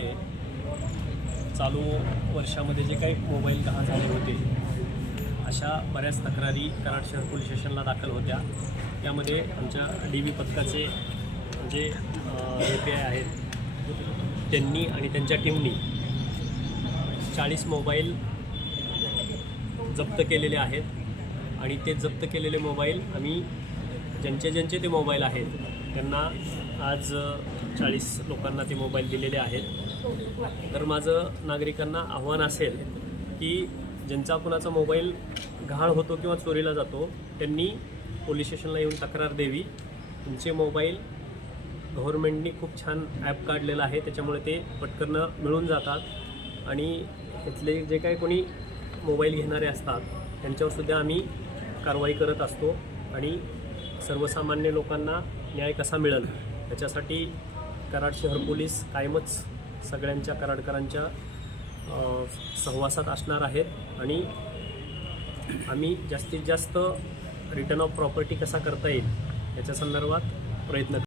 कराडमध्ये चालू वर्षामध्ये जे काही मोबाईल गहाण झाले होते अशा बऱ्याच तक्रारी कराड शहर पोलीस स्टेशनला दाखल होत्या। त्यामध्ये आमच्या DB पथकाचे जे API आहेत त्यांनी आणि त्यांच्या टीमनी 40 मोबाईल जप्त केलेले आहेत आणि ते जप्त केलेले मोबाईल आम्ही ज्यांचे ते मोबाईल आहेत त्यांना आज 40 लोकांना ते मोबाईल दिलेले आहेत। तर माझं नागरिकांना आव्हान असेल की ज्यांचा कुणाचा मोबाईल गहाळ होतो किंवा चोरीला जातो त्यांनी पोलीस स्टेशनला येऊन तक्रार द्यावी। तुमचे मोबाईल गव्हर्नमेंटनी खूप छान ॲप काढलेलं आहे, त्याच्यामुळे ते पटकन मिळून जातात आणि इथले जे काही कोणी मोबाईल घेणारे असतात त्यांच्यावरसुद्धा आम्ही कारवाई करत असतो आणि सर्वसामान्य लोकांना न्याय कसा मिळेल याच्यासाठी कराड शहर पोलीस कायमच सगळ्यांच्या कराडकरांच्या सहवासात असणार आहेत आणि आम्ही जास्तीत जास्त रिटर्न ऑफ प्रॉपर्टी कसा करता येईल याच्या संदर्भात प्रयत्न